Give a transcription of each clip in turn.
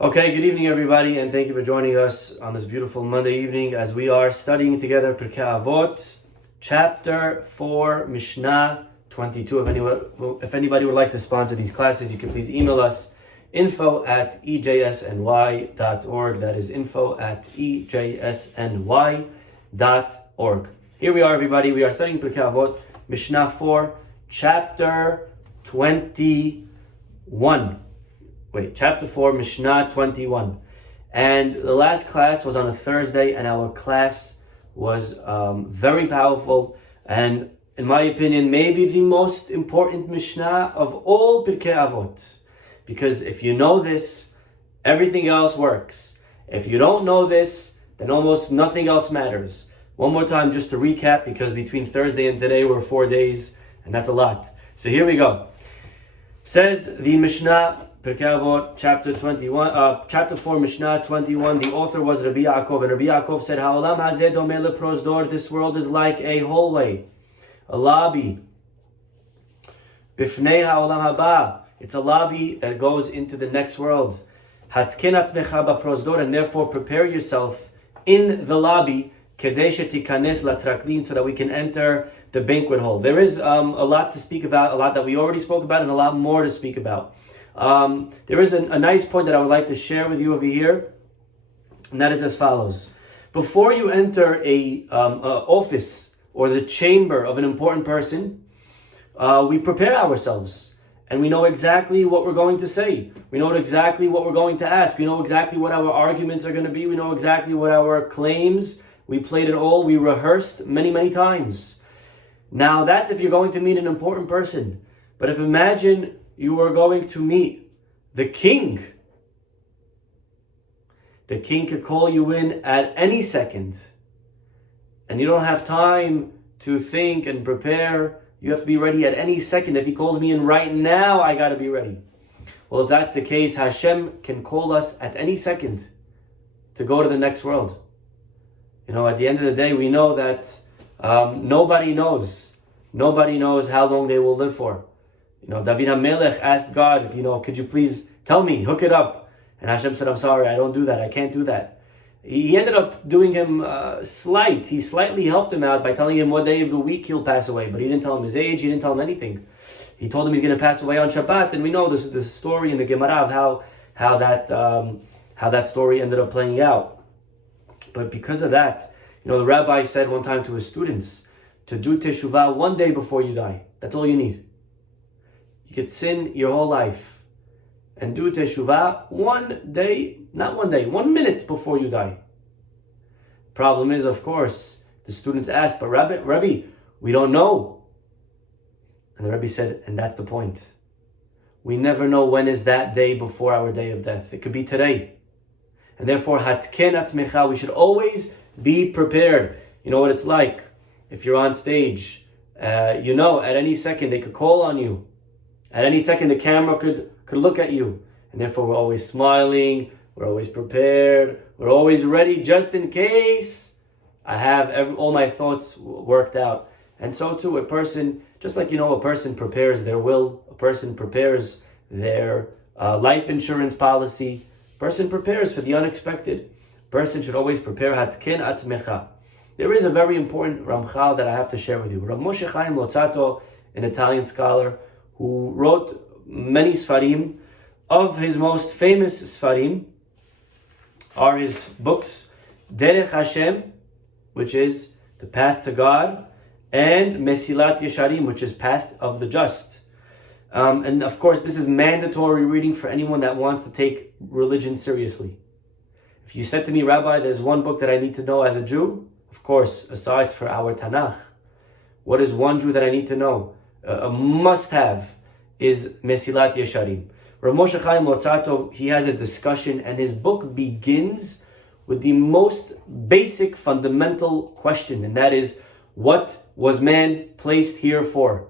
Okay, good evening, everybody, and thank you for joining us on this beautiful Monday evening as we are studying together Pirkei Avot, chapter 4, Mishnah 22. If anybody would like to sponsor these classes, you can please email us info@ejsny.org. That is info@ejsny.org. Here we are, everybody. We are studying Pirkei Avot, Mishnah 4, chapter 21. Chapter 4, Mishnah 21. And the last class was on a Thursday, and our class was very powerful, and in my opinion, maybe the most important Mishnah of all Pirkei Avot. Because if you know this, everything else works. If you don't know this, then almost nothing else matters. One more time, just to recap, because between Thursday and today were 4 days, and that's a lot. So here we go. Says the Mishnah, Pirkei Avot, chapter 4, Mishnah 21. The author was Rabbi Yaakov, and Rabbi Yaakov said, "Ha'olam hazeh domeh leprosdor." This world is like a hallway, a lobby. Bifnei ha'olam haba. It's a lobby that goes into the next world. Hatken atzmecha b'prosdor, and therefore prepare yourself in the lobby, kedei shetikanes latraklin, so that we can enter the banquet hall. There is a lot to speak about, a lot that we already spoke about, and a lot more to speak about. There is a nice point that I would like to share with you over here, and that is as follows. Before you enter a office or the chamber of an important person, we prepare ourselves, and we know exactly what we're going to say. We know exactly what we're going to ask. We know exactly what our arguments are going to be. We know exactly what our claims. We played it all. We rehearsed many, many times. Now, that's if you're going to meet an important person. But if imagine you are going to meet the king. The king could call you in at any second. And you don't have time to think and prepare. You have to be ready at any second. If he calls me in right now, I got to be ready. Well, if that's the case, Hashem can call us at any second to go to the next world. At the end of the day, we know that nobody knows. Nobody knows how long they will live for. David HaMelech asked God, could you please tell me, hook it up? And Hashem said, I'm sorry, I don't do that. I can't do that. He ended up doing him slight. He slightly helped him out by telling him what day of the week he'll pass away. But he didn't tell him his age. He didn't tell him anything. He told him he's going to pass away on Shabbat. And we know this is the story in the Gemara of how that story ended up playing out. But because of that, the rabbi said one time to his students to do teshuvah one day before you die. That's all you need. You could sin your whole life and do teshuvah 1 minute before you die. Problem is, of course, the students asked, but Rabbi, we don't know. And the Rabbi said, and that's the point. We never know when is that day before our day of death. It could be today. And therefore, hatken atzmecha, we should always be prepared. You know what it's like. If you're on stage, at any second they could call on you. At any second, the camera could look at you. And therefore, we're always smiling. We're always prepared. We're always ready just in case I have all my thoughts worked out. And so too, a person, just like a person prepares their will, a person prepares their life insurance policy, a person prepares for the unexpected. A person should always prepare hatken atzmecha. There is a very important Ramchal that I have to share with you. Rav Moshe Chaim Luzzatto, an Italian scholar, who wrote many Sfarim. Of his most famous Sfarim are his books, Derech Hashem, which is the path to God, and Mesilat Yesharim, which is path of the just. And of course, this is mandatory reading for anyone that wants to take religion seriously. If you said to me, Rabbi, there's one book that I need to know as a Jew, of course, aside for our Tanakh, what is one Jew that I need to know? A must-have is Mesilat Yesharim. Rav Moshe Chaim Luzzatto, he has a discussion, and his book begins with the most basic, fundamental question, and that is, what was man placed here for?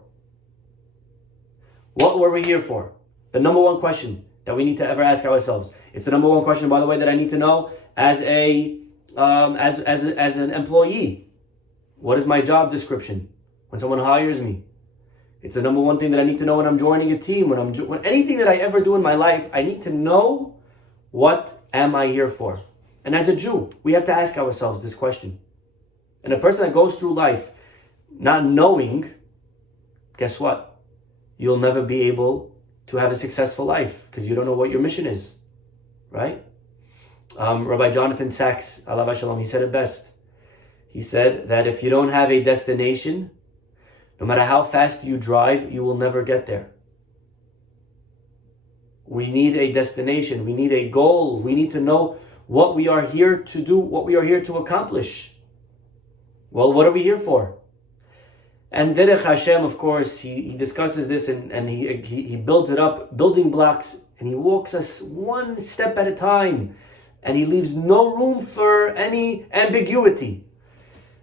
What were we here for? The number one question that we need to ever ask ourselves. It's the number one question, by the way, that I need to know as an employee. What is my job description when someone hires me? It's the number one thing that I need to know when I'm joining a team, when anything that I ever do in my life, I need to know What am I here for? And as a Jew, we have to ask ourselves this question. And a person that goes through life not knowing, guess what? You'll never be able to have a successful life because you don't know what your mission is, right? Rabbi Jonathan Sachs, alav shalom, he said it best. He said that if you don't have a destination, no matter how fast you drive, you will never get there. We need a destination. We need a goal. We need to know what we are here to do, what we are here to accomplish. Well, what are we here for? And Derech Hashem, of course, he discusses this and he builds it up, building blocks, and he walks us one step at a time. And he leaves no room for any ambiguity.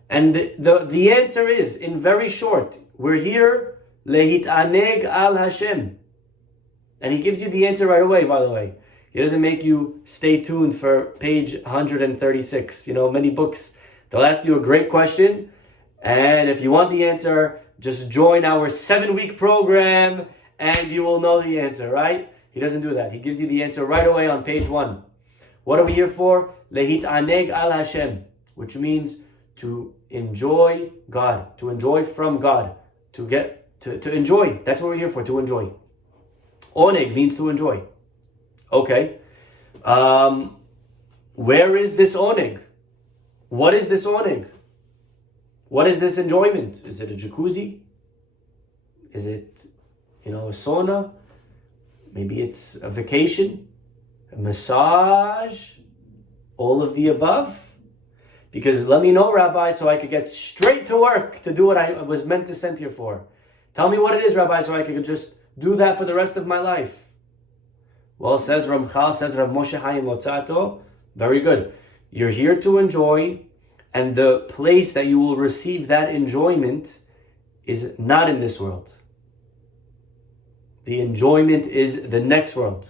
And the answer is, in very short, we're here, lehit'aneg al Hashem. And he gives you the answer right away, by the way. He doesn't make you stay tuned for page 136. Many books, they'll ask you a great question, and if you want the answer, just join our 7-week program, and you will know the answer, right? He doesn't do that. He gives you the answer right away on page 1. What are we here for? Lehit'aneg al Hashem, which means to enjoy God, to enjoy from God, to enjoy. That's what we're here for, to enjoy. Oneg means to enjoy. Okay. Where is this oneg? What is this oneg? What is this enjoyment? Is it a jacuzzi? Is it, a sauna? Maybe it's a vacation, a massage, all of the above? Because let me know, Rabbi, so I could get straight to work to do what I was meant to send here for. Tell me what it is, Rabbi, so I could just do that for the rest of my life. Well, says Ramchal, says Rav Moshe Chaim Lotzato, very good. You're here to enjoy, and the place that you will receive that enjoyment is not in this world. The enjoyment is the next world.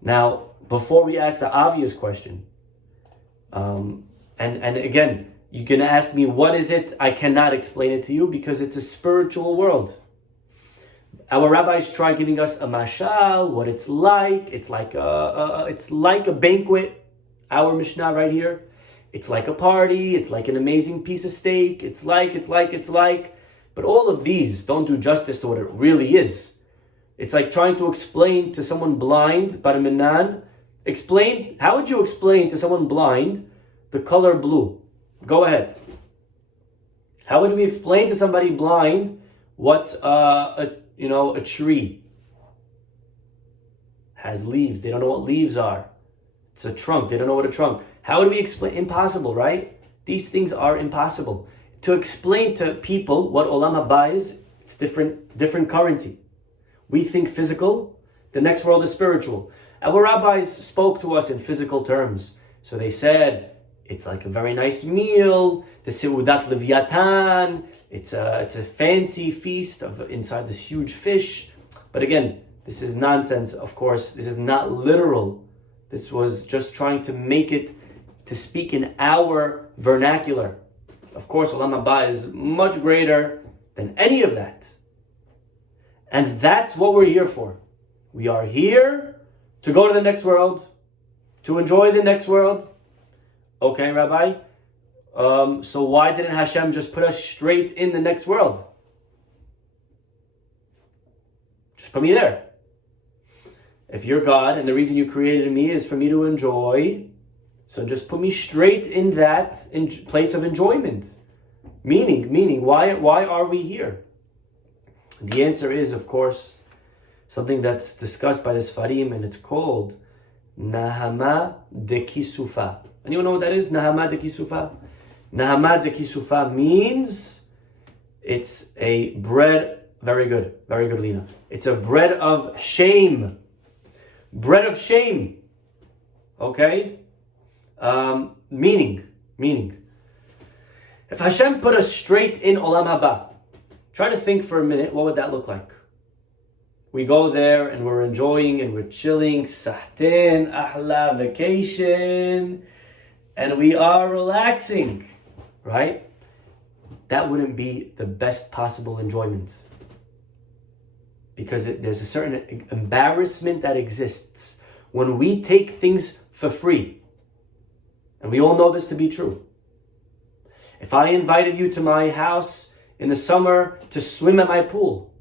Now, before we ask the obvious question, and again, you're going to ask me, what is it? I cannot explain it to you because it's a spiritual world. Our rabbis try giving us a mashal, what it's like. It's like a banquet. Our Mishnah right here. It's like a party. It's like an amazing piece of steak. It's like. But all of these don't do justice to what it really is. It's like trying to explain to someone blind, Bar Minan, how would you explain to someone blind the color blue? Go ahead. How would we explain to somebody blind what a tree has leaves? They don't know what leaves are. It's a trunk. They don't know what a trunk. How would we explain? Impossible, right? These things are impossible. To explain to people what Olam Haba is, it's different currency. We think physical, the next world is spiritual. Our rabbis spoke to us in physical terms. So they said, it's like a very nice meal, the Seudat Leviathan, it's a fancy feast inside this huge fish. But again, this is nonsense, of course. This is not literal. This was just trying to make it to speak in our vernacular. Of course, Olam Haba is much greater than any of that. And that's what we're here for. We are here to go to the next world, to enjoy the next world. Okay, Rabbi? So why didn't Hashem just put us straight in the next world? Just put me there. If you're God and the reason you created me is for me to enjoy, so just put me straight in that place of enjoyment. Meaning, why are we here? The answer is, of course, something that's discussed by the Sfarim, and it's called Nahama de Kisufa. Anyone know what that is? Nahama de Kisufa? Nahama de Kisufa means it's a bread. Very good, Lina. It's a bread of shame. Bread of shame. Okay? Meaning. If Hashem put us straight in Olam Haba, try to think for a minute, what would that look like? We go there and we're enjoying and we're chilling, sahtin, ahla, vacation, and we are relaxing, right? That wouldn't be the best possible enjoyment. Because there's a certain embarrassment that exists. when we take things for free. And we all know this to be true. If I invited you to my house in the summer to swim at my pool,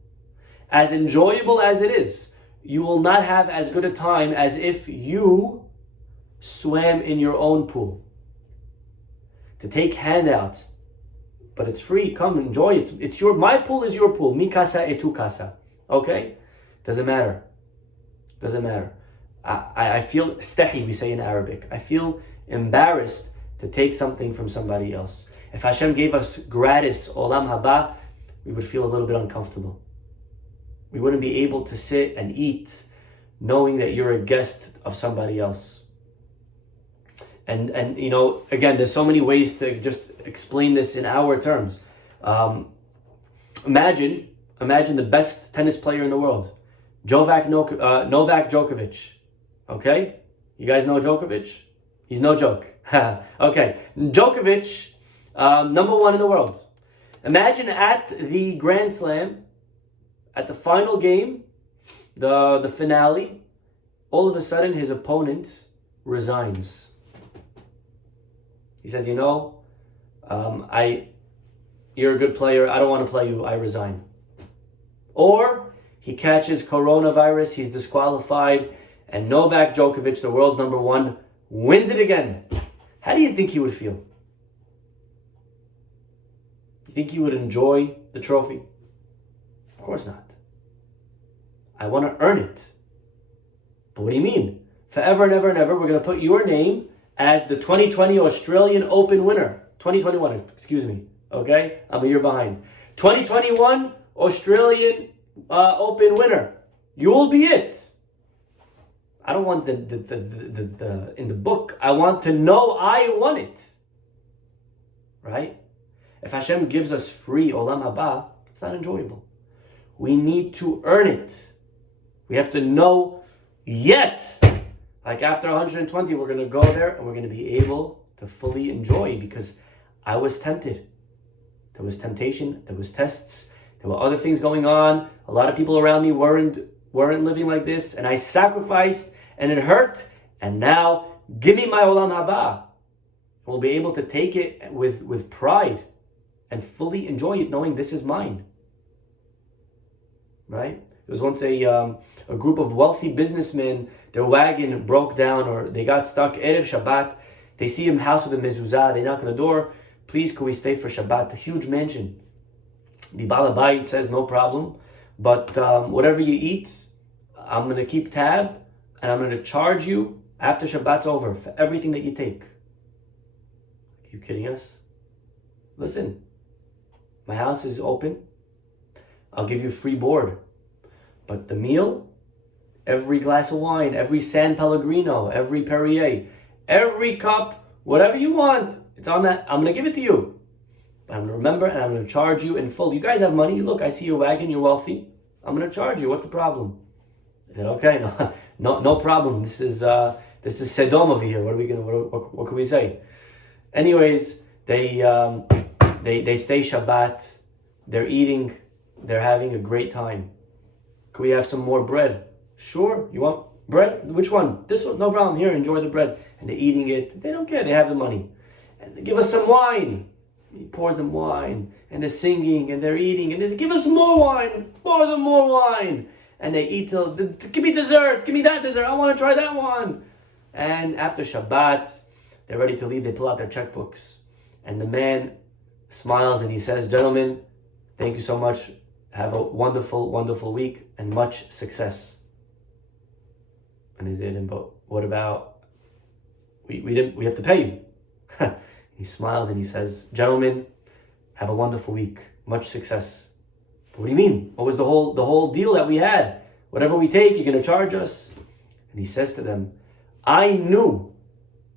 as enjoyable as it is, you will not have as good a time as if you swam in your own pool. To take handouts, but it's free, come enjoy it. It's my pool is your pool. Mi casa e tu casa. Okay? Doesn't matter. Doesn't matter. I feel stahi, we say in Arabic. I feel embarrassed to take something from somebody else. If Hashem gave us gratis olam haba, we would feel a little bit uncomfortable. We wouldn't be able to sit and eat knowing that you're a guest of somebody else. And you know, again, there's so many ways to just explain this in our terms. Imagine the best tennis player in the world, Novak Djokovic. Okay? You guys know Djokovic? He's no joke. Okay. Djokovic, number one in the world. Imagine at the Grand Slam, at the final game, the finale, all of a sudden his opponent resigns. He says, you know, you're a good player, I don't want to play you, I resign. Or he catches coronavirus, he's disqualified, and Novak Djokovic, the world's number one, wins it again. How do you think he would feel? You think he would enjoy the trophy? Of course not. I want to earn it. But what do you mean? Forever and ever and ever, we're going to put your name as the 2020 Australian Open winner. 2021, excuse me. Okay? I'm a year behind. 2021 Australian Open winner. You'll be it. I don't want the in the book. I want to know I won it. Right? If Hashem gives us free olam haba, it's not enjoyable. We need to earn it. We have to know, yes, like after 120, we're going to go there and we're going to be able to fully enjoy, because I was tempted. There was temptation, there was tests, there were other things going on. A lot of people around me weren't living like this, and I sacrificed and it hurt, and now give me my olam haba. We'll be able to take it with pride and fully enjoy it, knowing this is mine. Right? There was once a group of wealthy businessmen, their wagon broke down or they got stuck. Erev Shabbat, they see a house with a mezuzah, they knock on the door, please could we stay for Shabbat? A huge mansion. The Baal Habayit says no problem, but whatever you eat, I'm going to keep tab and I'm going to charge you after Shabbat's over for everything that you take. Are you kidding us? Listen, my house is open. I'll give you free board. But the meal, every glass of wine, every San Pellegrino, every Perrier, every cup, whatever you want, it's on that. I'm going to give it to you. But I'm going to remember and I'm going to charge you in full. You guys have money. Look, I see your wagon. You're wealthy. I'm going to charge you. What's the problem? I said, okay, no problem. This is Sodom over here. What can we say? Anyways, they stay Shabbat. They're eating. They're having a great time. Can we have some more bread? Sure. You want bread? Which one? This one? No problem. Here, enjoy the bread. And they're eating it. They don't care. They have the money. And they give us some wine. He pours them wine. And they're singing and they're eating. And they say, give us some more wine. Pour some more wine. And they eat till, give me desserts. Give me that dessert. I want to try that one. And after Shabbat, they're ready to leave. They pull out their checkbooks. And the man smiles and he says, gentlemen, thank you so much. Have a wonderful, wonderful week and much success. And they said, but what about, we have to pay you. He smiles and he says, gentlemen, have a wonderful week, much success. But what do you mean? What was the whole deal that we had? Whatever we take, you're going to charge us. And he says to them, I knew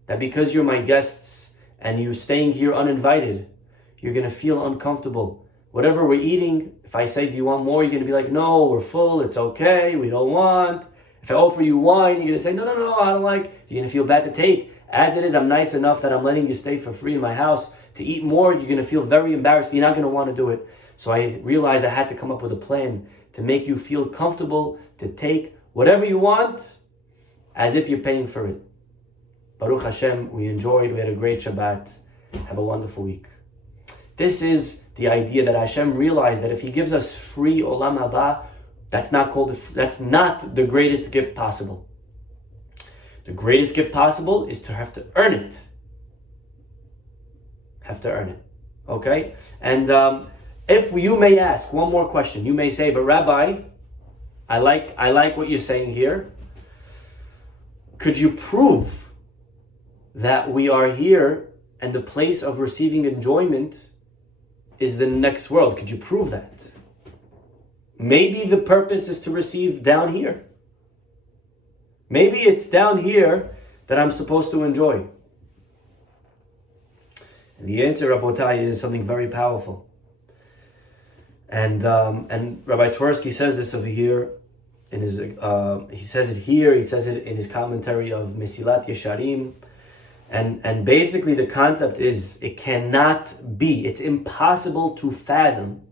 that because you're my guests and you're staying here uninvited, you're going to feel uncomfortable. Whatever we're eating, if I say, do you want more? You're going to be like, no, we're full. It's okay. We don't want. If I offer you wine, you're going to say, no, I don't like. You're going to feel bad to take. As it is, I'm nice enough that I'm letting you stay for free in my house. To eat more, you're going to feel very embarrassed. You're not going to want to do it. So I realized I had to come up with a plan to make you feel comfortable to take whatever you want as if you're paying for it. Baruch Hashem, we enjoyed, we had a great Shabbat. Have a wonderful week. This is the idea that Hashem realized that if He gives us free Olam Haba, that's not the greatest gift possible. The greatest gift possible is to have to earn it. Have to earn it. Okay? And if you may ask one more question, you may say, but Rabbi, I like what you're saying here. Could you prove that we are here and the place of receiving enjoyment is the next world? Could you prove that? Maybe the purpose is to receive down here. Maybe it's down here that I'm supposed to enjoy. And the answer, Rabotai, is something very powerful. And Rabbi Twersky says this over here in his he says it here, he says it in his commentary of Mesilat Yesharim. And basically the concept is, it cannot be, it's impossible to fathom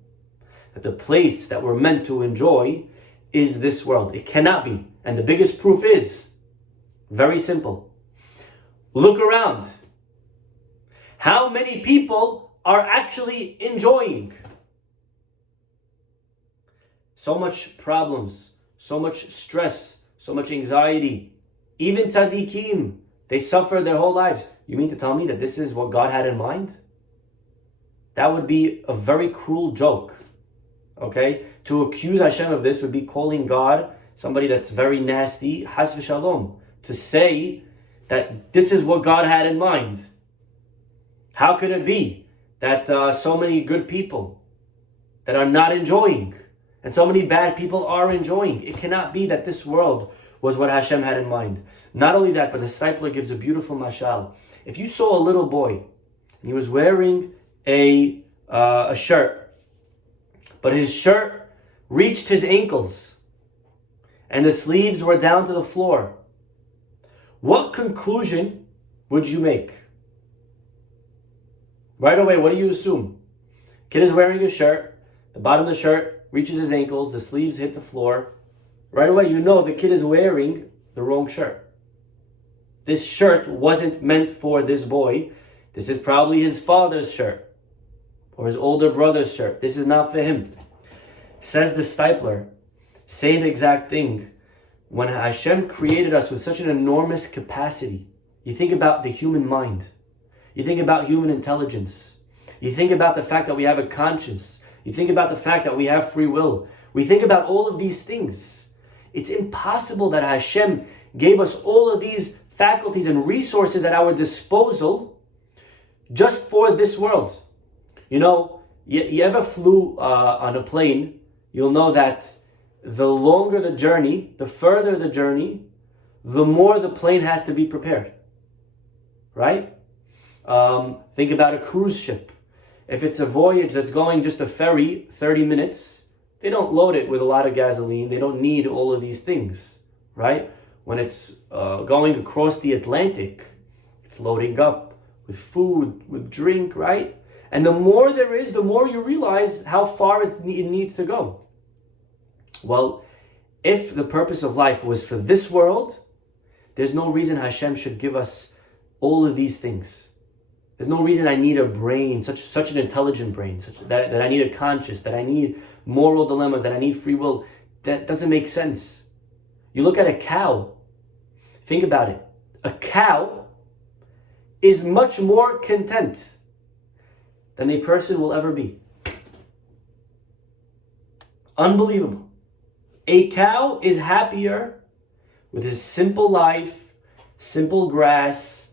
that the place that we're meant to enjoy is this world. It cannot be. And the biggest proof is very simple. Look around. How many people are actually enjoying? So much problems, so much stress, so much anxiety. Even tzaddikim, they suffer their whole lives. You mean to tell me that this is what God had in mind? That would be a very cruel joke. Okay? To accuse Hashem of this would be calling God somebody that's very nasty, has v'shalom. To say that this is what God had in mind. How could it be that so many good people that are not enjoying and so many bad people are enjoying? It cannot be that this world was what Hashem had in mind. Not only that, but the Steipler gives a beautiful mashal. If you saw a little boy and he was wearing a shirt, but his shirt reached his ankles and the sleeves were down to the floor, what conclusion would you make? Right away, what do you assume? Kid is wearing a shirt, the bottom of the shirt reaches his ankles, the sleeves hit the floor. Right away, you know the kid is wearing the wrong shirt. This shirt wasn't meant for this boy. This is probably his father's shirt or his older brother's shirt. This is not for him. Says the Steipler, same exact thing. When Hashem created us with such an enormous capacity, you think about the human mind. You think about human intelligence. You think about the fact that we have a conscience. You think about the fact that we have free will. We think about all of these things. It's impossible that Hashem gave us all of these faculties and resources at our disposal just for this world. You know, you ever flew on a plane, you'll know that the longer the journey, the further the journey, the more the plane has to be prepared. Right? Think about a cruise ship. If it's a voyage that's going just a ferry, 30 minutes, they don't load it with a lot of gasoline. They don't need all of these things, right? When it's going across the Atlantic, it's loading up with food, with drink, right? And the more there is, the more you realize how far it needs to go. Well, if the purpose of life was for this world, there's no reason Hashem should give us all of these things. There's no reason I need a brain, such an intelligent brain, that I need a conscience, that I need moral dilemmas, that I need free will. That doesn't make sense. You look at a cow, think about it. A cow is much more content than a person will ever be. Unbelievable. A cow is happier with his simple life, simple grass.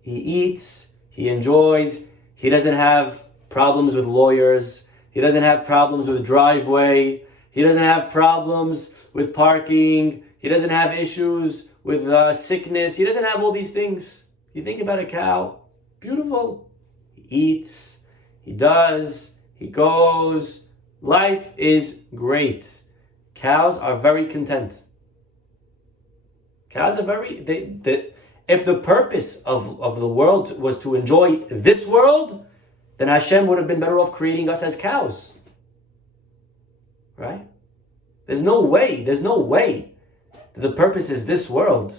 He eats, he enjoys, he doesn't have problems with lawyers, he doesn't have problems with driveway, he doesn't have problems with parking, he doesn't have issues with sickness, he doesn't have all these things. You think about a cow, beautiful. He eats, he does, he goes. Life is great. Cows are very content. Cows are very... If the purpose of the world was to enjoy this world, then Hashem would have been better off creating us as cows. Right? There's no way that the purpose is this world.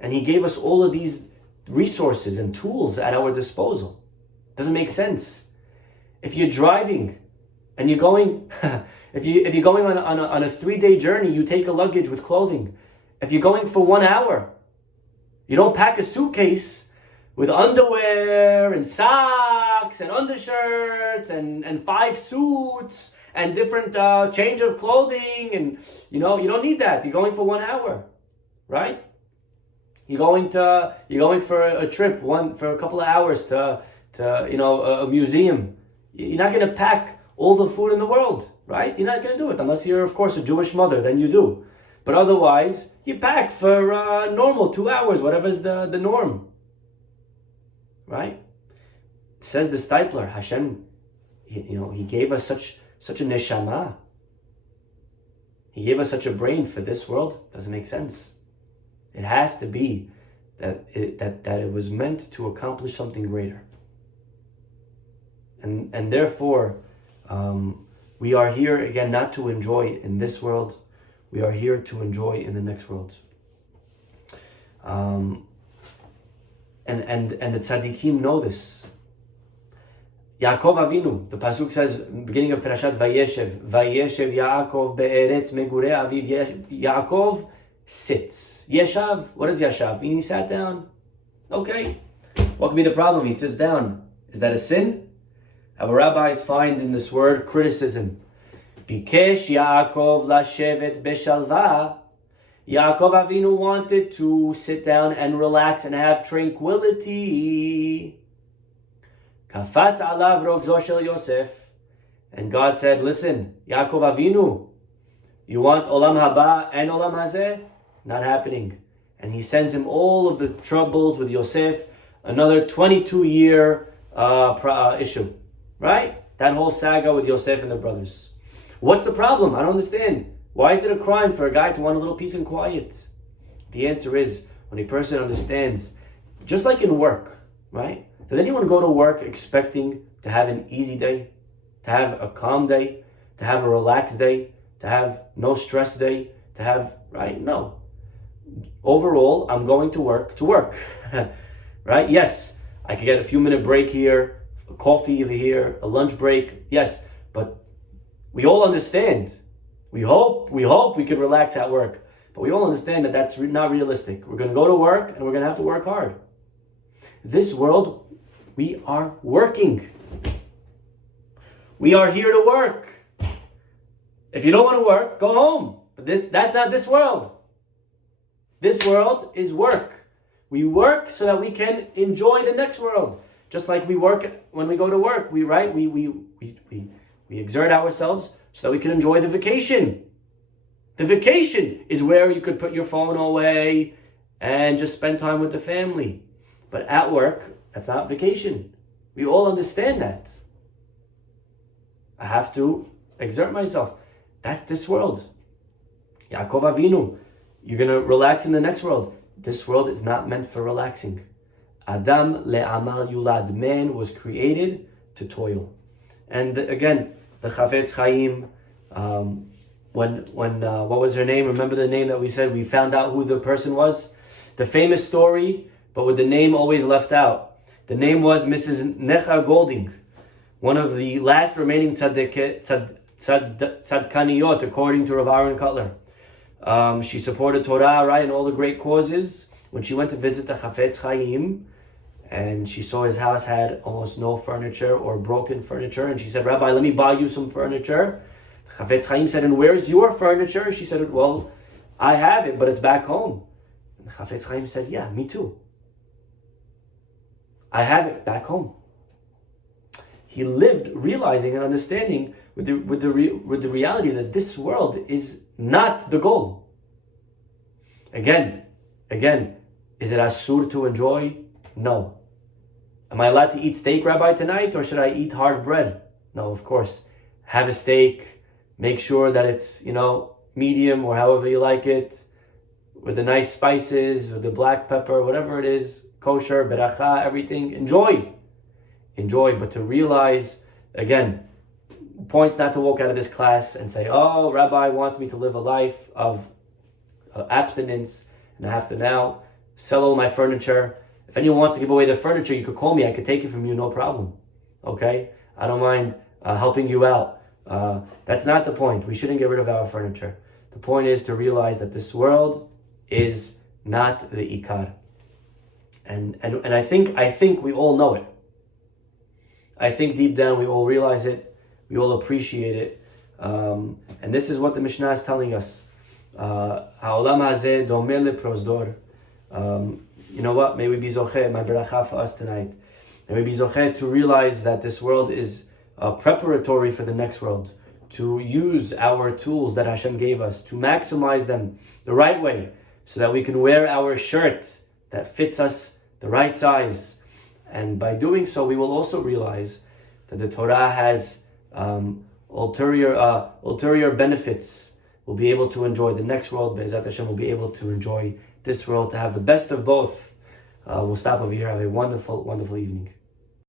And He gave us all of these resources and tools at our disposal. Doesn't make sense. If you're driving and you're going, if you're going on a 3-day journey, you take a luggage with clothing. If you're going for 1 hour, you don't pack a suitcase with underwear and socks and undershirts and 5 suits and different change of clothing, and you don't need that. You're going for 1 hour, right? You're going for a trip, for a couple of hours to a museum. You're not going to pack all the food in the world, right? You're not going to do it unless you're, of course, a Jewish mother. Then you do, but otherwise you pack for normal 2 hours, whatever's the norm, right? Says the Stipler, Hashem, He gave us such a neshama. He gave us such a brain for this world. Doesn't make sense. It has to be that it was meant to accomplish something greater. And therefore, we are here again not to enjoy in this world. We are here to enjoy in the next world. And the tzaddikim know this. Yaakov Avinu, the pasuk says, beginning of Parashat Vayeshev Yaakov be'eretz megurei aviv. Yaakov sits. Yeshav, what is Yeshav? Meaning he sat down. Okay, what could be the problem? He sits down. Is that a sin? Our rabbis find in this word criticism. Bikesh Yaakov lashevet beshalva. Yaakov Avinu wanted to sit down and relax and have tranquility. Kafatz alav rogzo shel Yosef. And God said, listen, Yaakov Avinu, you want olam haba and olam hazeh? Not happening. And He sends him all of the troubles with Yosef, another 22-year issue, right? That whole saga with Yosef and the brothers. What's the problem? I don't understand. Why is it a crime for a guy to want a little peace and quiet? The answer is, when a person understands, just like in work, right? Does anyone go to work expecting to have an easy day, to have a calm day, to have a relaxed day, to have no stress day, to have, right? No. Overall, I'm going to work, right? Yes, I could get a few minute break here, a coffee over here, a lunch break. Yes, but we all understand. We hope we could relax at work, but we all understand that that's not realistic. We're going to go to work and we're going to have to work hard. This world, we are working. We are here to work. If you don't want to work, go home. But that's not this world. This world is work. We work so that we can enjoy the next world. Just like we work when we go to work, we exert ourselves so that we can enjoy the vacation. The vacation is where you could put your phone away and just spend time with the family. But at work, that's not vacation. We all understand that. I have to exert myself. That's this world. Yaakov Avinu, you're going to relax in the next world. This world is not meant for relaxing. Adam le'amal yulad. Man was created to toil. And again, the Chafetz Chaim, when what was her name? Remember the name that we said? We found out who the person was. The famous story, but with the name always left out. The name was Mrs. Necha Golding, one of the last remaining tzadkaniyot, according to Rav Aaron Kotler. She supported Torah, right, and all the great causes. When she went to visit the Chafetz Chaim, and she saw his house had almost no furniture or broken furniture, and she said, Rabbi, let me buy you some furniture. The Chafetz Chaim said, and where's your furniture? She said, well, I have it, but it's back home. And the Chafetz Chaim said, yeah, me too. I have it back home. He lived realizing and understanding with the reality that this world is not the goal. Again, is it asur to enjoy? No. Am I allowed to eat steak, Rabbi, tonight, or should I eat hard bread? No, of course. Have a steak. Make sure that it's, medium or however you like it, with the nice spices, with the black pepper, whatever it is, kosher, beracha, everything. Enjoy, but to realize, again, points not to walk out of this class and say, oh, Rabbi wants me to live a life of abstinence, and I have to now sell all my furniture. If anyone wants to give away their furniture, you could call me. I could take it from you, no problem. Okay? I don't mind helping you out. That's not the point. We shouldn't get rid of our furniture. The point is to realize that this world is not the ikar. And I think we all know it. I think deep down we all realize it. We all appreciate it. And this is what the Mishnah is telling us. Ha'olam hazeh domeh leprosdor. You know what? May we be zocheh, my beracha for us tonight. May we be zocheh to realize that this world is preparatory for the next world. To use our tools that Hashem gave us, to maximize them the right way, so that we can wear our shirt that fits us the right size. And by doing so, we will also realize that the Torah has ulterior benefits. We'll be able to enjoy the next world. Be'ezrat Hashem will be able to enjoy this world, to have the best of both. We'll stop over here. Have a wonderful, wonderful evening.